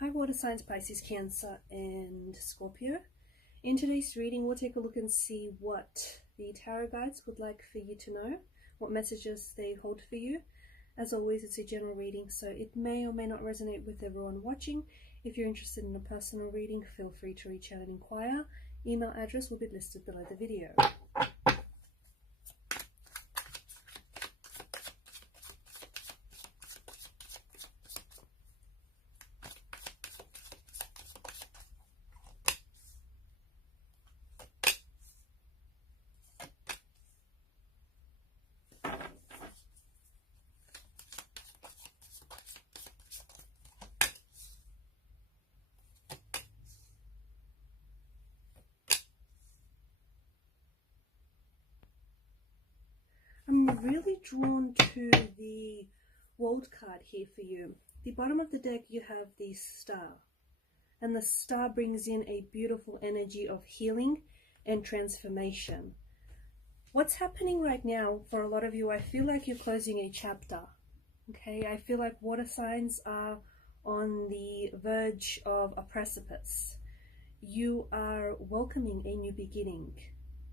Hi water signs, Pisces, Cancer and Scorpio. In today's reading we'll take a look and see what the tarot guides would like for you to know, what messages they hold for you. As always, it's a general reading, so it may or may not resonate with everyone watching. If you're interested in a personal reading, feel free to reach out and inquire. Email address will be listed below the video. I'm really drawn to the World card here for you. The bottom of the deck you have the Star, and the Star brings in a beautiful energy of healing and transformation. What's happening right now for a lot of you, I feel like you're closing a chapter. Okay, I feel like water signs are on the verge of a precipice. You are welcoming a new beginning,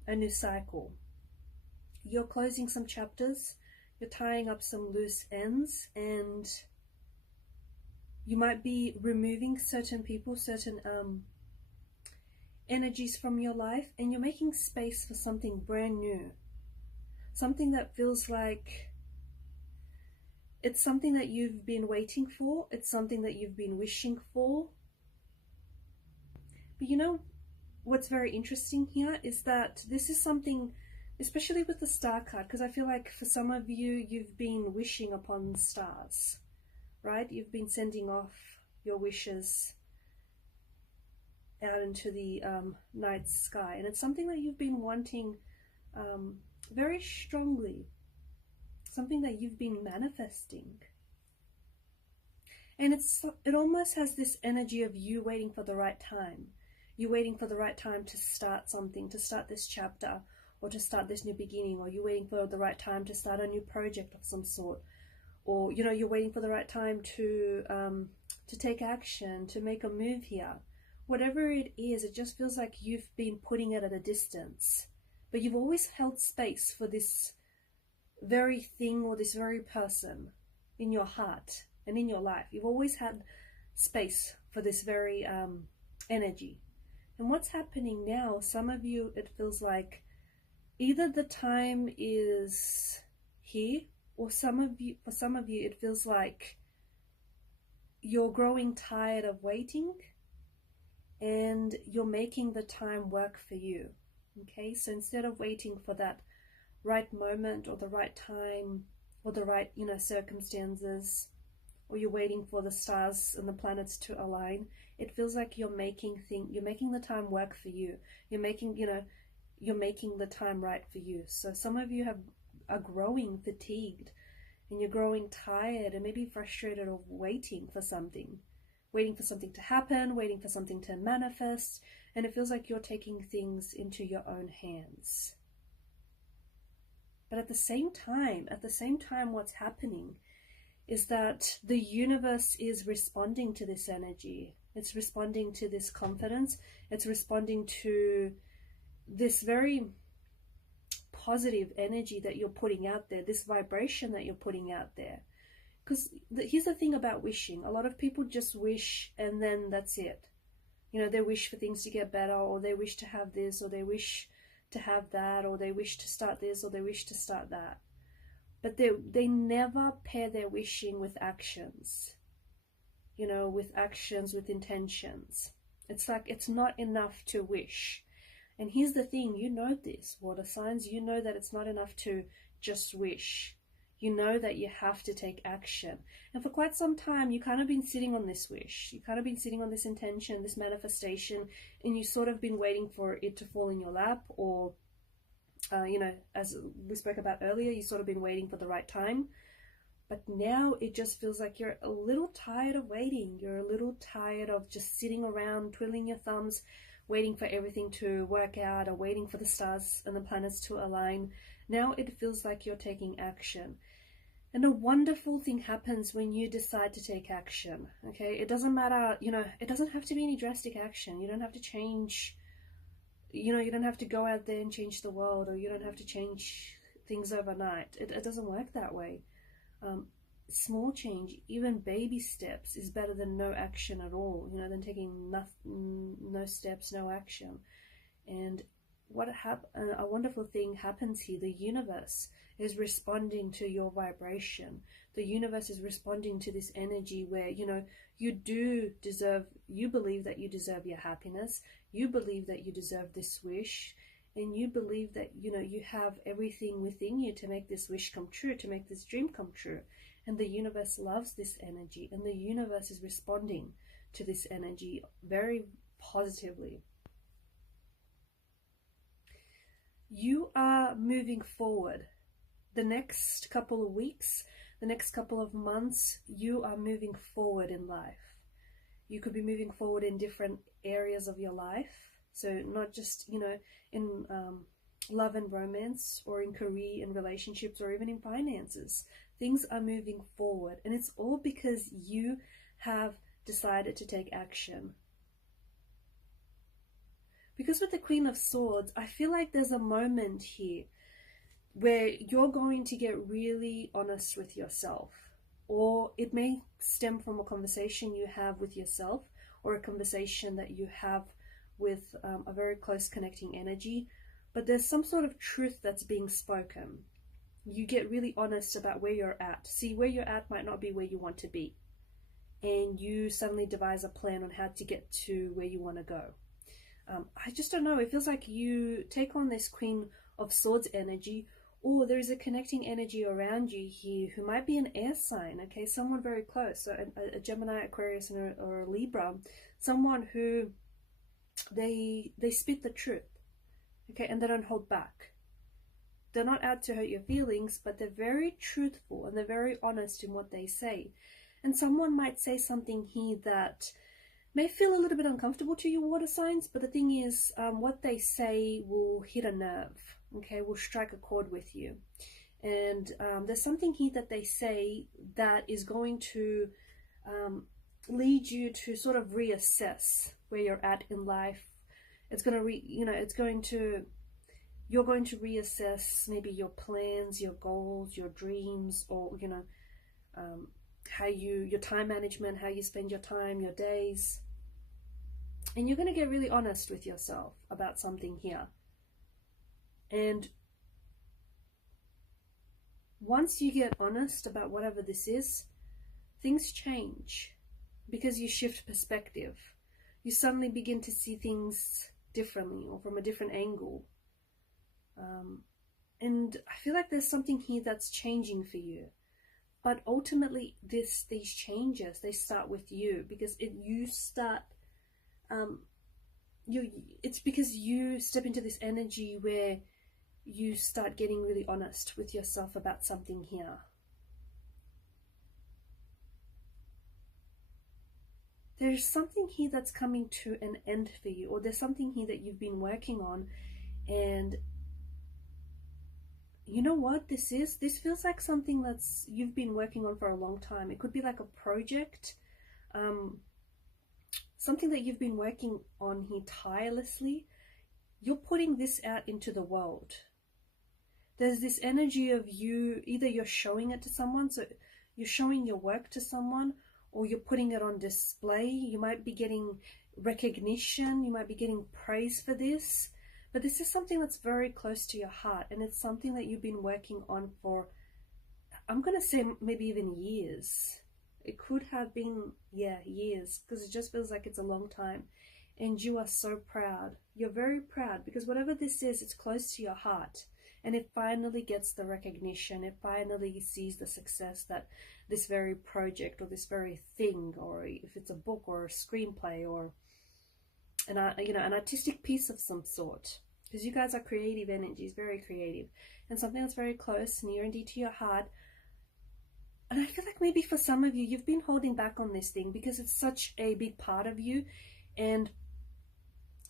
a new cycle. You're closing some chapters, you're tying up some loose ends, and you might be removing certain people, certain energies from your life, and you're making space for something brand new. Something that feels like it's something that you've been waiting for, it's something that you've been wishing for. But you know what's very interesting here is that this is something, especially with the Star card, because I feel like for some of you, you've been wishing upon stars, right? You've been sending off your wishes out into the night sky, and it's something that you've been wanting very strongly, something that you've been manifesting. And it almost has this energy of you waiting for the right time. You're waiting for the right time to start something, to start this chapter, or to start this new beginning, or you're waiting for the right time to start a new project of some sort, or you know, you're waiting for the right time to take action, to make a move here. Whatever it is, it just feels like you've been putting it at a distance, but you've always held space for this very thing or this very person in your heart and in your life. You've always had space for this very energy. And what's happening now, some of you, it feels like either the time is here, or for some of you, it feels like you're growing tired of waiting and you're making the time work for you. Okay, so instead of waiting for that right moment or the right time or the right, you know, circumstances, or you're waiting for the stars and the planets to align, it feels like you're making the time work for you. You're making the time right for you. So some of you are growing fatigued, and you're growing tired and maybe frustrated of waiting for something to happen, waiting for something to manifest, and it feels like you're taking things into your own hands. But at the same time, what's happening is that the universe is responding to this energy. It's responding to this confidence. It's responding to this very positive energy that you're putting out there, this vibration that you're putting out there. Because here's the thing about wishing. A lot of people just wish and then that's it. You know, they wish for things to get better, or they wish to have this, or they wish to have that, or they wish to start this, or they wish to start that. But they never pair their wishing with actions. You know, with actions, with intentions. It's like it's not enough to wish. And here's the thing, you know this, water signs, you know that it's not enough to just wish. You know that you have to take action. And for quite some time, you kind of been sitting on this wish. You kind of been sitting on this intention, this manifestation, and you sort of been waiting for it to fall in your lap, or, you know, as we spoke about earlier, you sort of been waiting for the right time. But now it just feels like you're a little tired of waiting. You're a little tired of just sitting around, twiddling your thumbs, waiting for everything to work out, or waiting for the stars and the planets to align. Now it feels like you're taking action. And a wonderful thing happens when you decide to take action, okay? It doesn't matter, you know, it doesn't have to be any drastic action. You don't have to change, you know, you don't have to go out there and change the world, or you don't have to change things overnight. It doesn't work that way. Small change, even baby steps, is better than no action at all, you know, than taking no steps, no action. And a wonderful thing happens here. The universe is responding to your vibration. The universe is responding to this energy where, you know, you believe that you deserve your happiness, you believe that you deserve this wish, and you believe that, you know, you have everything within you to make this wish come true, to make this dream come true. And the universe loves this energy, and the universe is responding to this energy very positively. You are moving forward. The next couple of weeks, the next couple of months, you are moving forward in life. You could be moving forward in different areas of your life. So not just, you know, in love and romance, or in career and relationships, or even in finances. Things are moving forward, and it's all because you have decided to take action. Because with the Queen of Swords, I feel like there's a moment here where you're going to get really honest with yourself, or it may stem from a conversation you have with yourself, or a conversation that you have with a very close connecting energy, but there's some sort of truth that's being spoken. You get really honest about where you're at. See, where you're at might not be where you want to be, and you suddenly devise a plan on how to get to where you want to go. I just don't know, it feels like you take on this Queen of Swords energy, or there is a connecting energy around you here who might be an air sign, okay, someone very close, so a Gemini, Aquarius, or a Libra, someone who they spit the truth, okay, and they don't hold back. They're not out to hurt your feelings, but they're very truthful and they're very honest in what they say. And someone might say something here that may feel a little bit uncomfortable to you water signs, but the thing is, what they say will hit a nerve, okay, will strike a chord with you. And there's something here that they say that is going to lead you to sort of reassess where you're at in life. It's going to you're going to reassess maybe your plans, your goals, your dreams, or, you know, your time management, how you spend your time, your days. And you're going to get really honest with yourself about something here. And once you get honest about whatever this is, things change, because you shift perspective. You suddenly begin to see things differently, or from a different angle. And I feel like there's something here that's changing for you. But ultimately, these changes, they start with you, because it's because you step into this energy where you start getting really honest with yourself about something here. There's something here that's coming to an end for you, or there's something here that you've been working on, and you know what this is? This feels like something that's you've been working on for a long time. It could be like a project, something that you've been working on here tirelessly. You're putting this out into the world. There's this energy of you, either you're showing it to someone, so you're showing your work to someone, or you're putting it on display. You might be getting recognition, you might be getting praise for this. But this is something that's very close to your heart, and it's something that you've been working on for, I'm going to say maybe even years. It could have been, yeah, years, because it just feels like it's a long time. And you are so proud. You're very proud, because whatever this is, it's close to your heart. And it finally gets the recognition. It finally sees the success that this very project, or this very thing, or if it's a book or a screenplay, or an artistic piece of some sort. Because you guys are creative energies, very creative, and something that's very close, near and dear to your heart. And I feel like maybe for some of you, you've been holding back on this thing because it's such a big part of you. And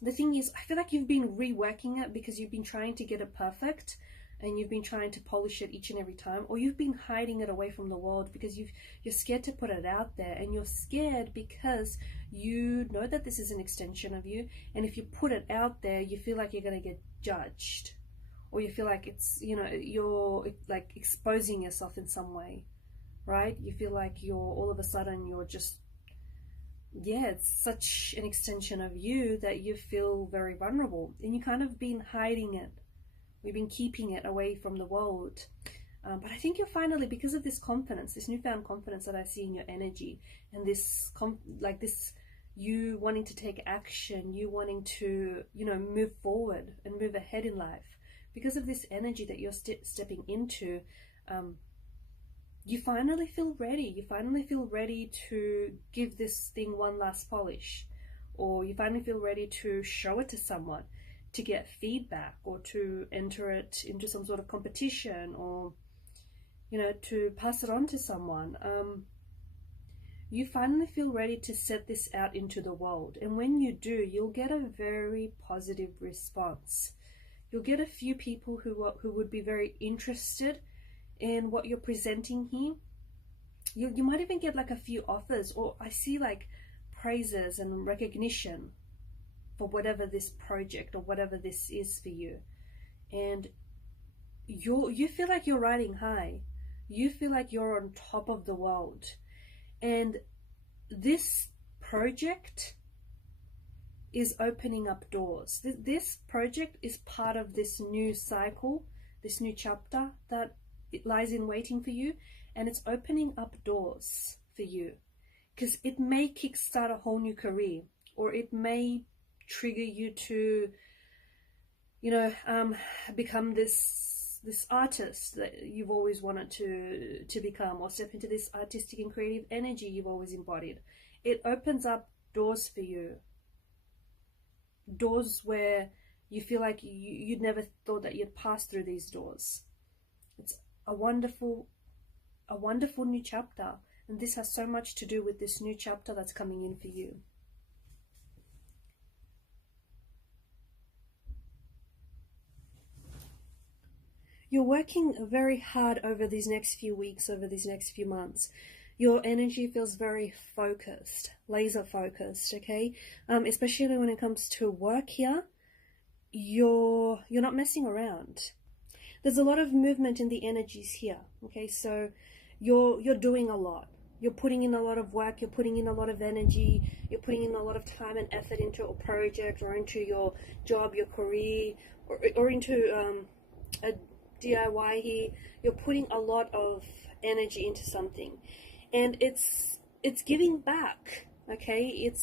the thing is, I feel like you've been reworking it because you've been trying to get it perfect. and you've been trying to polish it each and every time, or you've been hiding it away from the world because you're scared to put it out there, and you're scared because you know that this is an extension of you, and if you put it out there, you feel like you're going to get judged, or you feel like it's, you know, you're like exposing yourself in some way, right? You feel like you're all of a sudden you're just, yeah, it's such an extension of you that you feel very vulnerable, and you kind of been hiding it. We've been keeping it away from the world. But I think you're finally, because of this confidence, this newfound confidence that I see in your energy, and this like this, you wanting to take action, you wanting to, you know, move forward and move ahead in life, because of this energy that you're stepping into, you finally feel ready. You finally feel ready to give this thing one last polish, or you finally feel ready to show it to someone, to get feedback, or to enter it into some sort of competition, or, you know, to pass it on to someone. You finally feel ready to set this out into the world, and when you do, you'll get a very positive response. You'll get a few people who would be very interested in what you're presenting here. You might even get like a few offers, or I see like praises and recognition for whatever this project or whatever this is for you. And you feel like you're riding high. You feel like you're on top of the world. And this project is opening up doors. This project is part of this new cycle, this new chapter that it lies in waiting for you, and it's opening up doors for you, because it may kickstart a whole new career, or it may trigger you to, you know, become this artist that you've always wanted to become, or step into this artistic and creative energy you've always embodied. It opens up doors for you, doors where you feel like you'd never thought that you'd pass through these doors. It's a wonderful new chapter, and this has so much to do with this new chapter that's coming in for you. You're working very hard over these next few weeks, over these next few months. Your energy feels very focused, laser focused, okay? Especially when it comes to work here, you're not messing around. There's a lot of movement in the energies here, okay? So you're doing a lot. You're putting in a lot of work, you're putting in a lot of energy, you're putting in a lot of time and effort into a project, or into your job, your career, or into a DIY here. You're putting a lot of energy into something, and it's giving back, okay?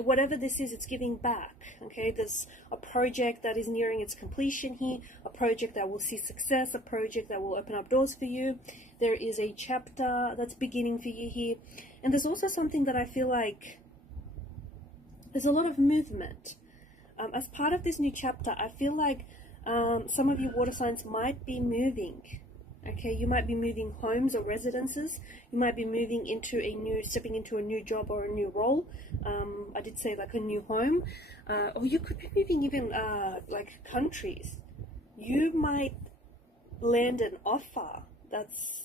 Whatever this is, it's giving back, okay? There's a project that is nearing its completion here, a project that will see success, a project that will open up doors for you. There is a chapter that's beginning for you here, and there's also something that I feel like there's a lot of movement. As part of this new chapter, I feel like some of you water signs might be moving. Okay, you might be moving homes or residences. You might be moving into stepping into a new job or a new role. I did say like a new home, or you could be moving even like countries. You might land an offer that's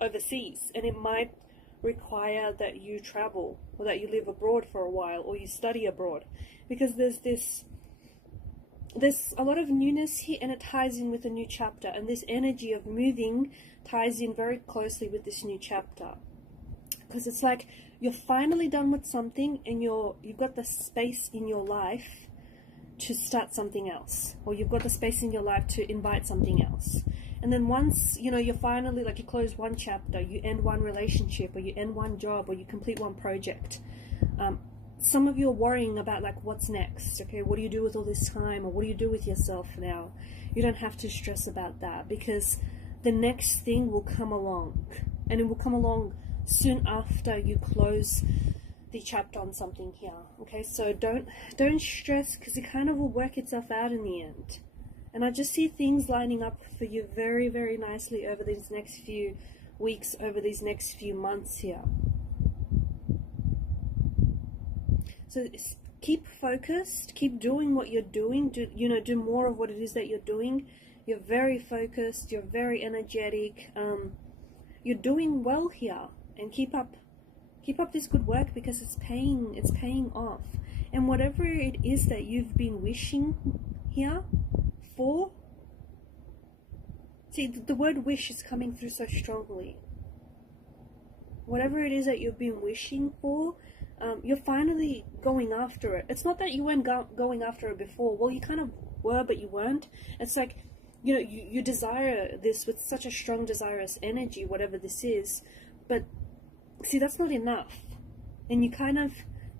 overseas, and it might require that you travel, or that you live abroad for a while, or you study abroad, because there's a lot of newness here, and it ties in with a new chapter, and this energy of moving ties in very closely with this new chapter, because it's like you're finally done with something, and you've got the space in your life to start something else, or you've got the space in your life to invite something else. And then once, you know, you're finally, like, you close one chapter, you end one relationship, or you end one job, or you complete one project, some of you are worrying about, like, what's next, okay? What do you do with all this time, or what do you do with yourself now? You don't have to stress about that, because the next thing will come along, and it will come along soon after you close the chapter on something here, okay? So don't stress, because it kind of will work itself out in the end. And I just see things lining up for you very, very nicely over these next few weeks, over these next few months here. So keep focused, keep doing what you're doing, do more of what it is that you're doing. You're very focused, you're very energetic, you're doing well here, and keep up this good work, because it's paying off. And whatever it is that you've been wishing here for, see, the word wish is coming through so strongly. Whatever it is that you've been wishing for, you're finally going after it. It's not that you weren't going after it before. Well, you kind of were, but you weren't. It's like, you know, you desire this with such a strong desirous energy, whatever this is. But see, that's not enough. And you kind of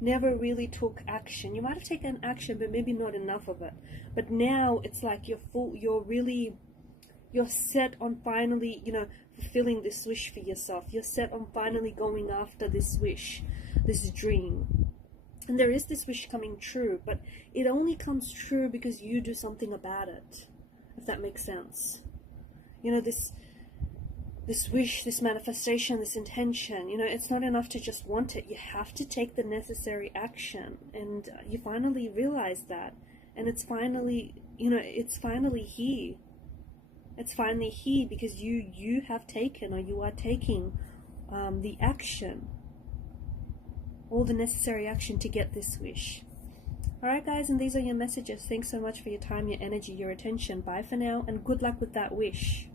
never really took action. You might have taken action, but maybe not enough of it. But now it's like you're set on finally, you know, fulfilling this wish for yourself. You're set on finally going after this wish, this dream. And there is this wish coming true, but it only comes true because you do something about it, if that makes sense. You know, this wish, this manifestation, this intention, you know, it's not enough to just want it. You have to take the necessary action, and you finally realize that. And it's finally, you know, it's finally here. It's finally here because you have taken, or you are taking the action, all the necessary action to get this wish. Alright guys, and these are your messages. Thanks so much for your time, your energy, your attention. Bye for now, and good luck with that wish.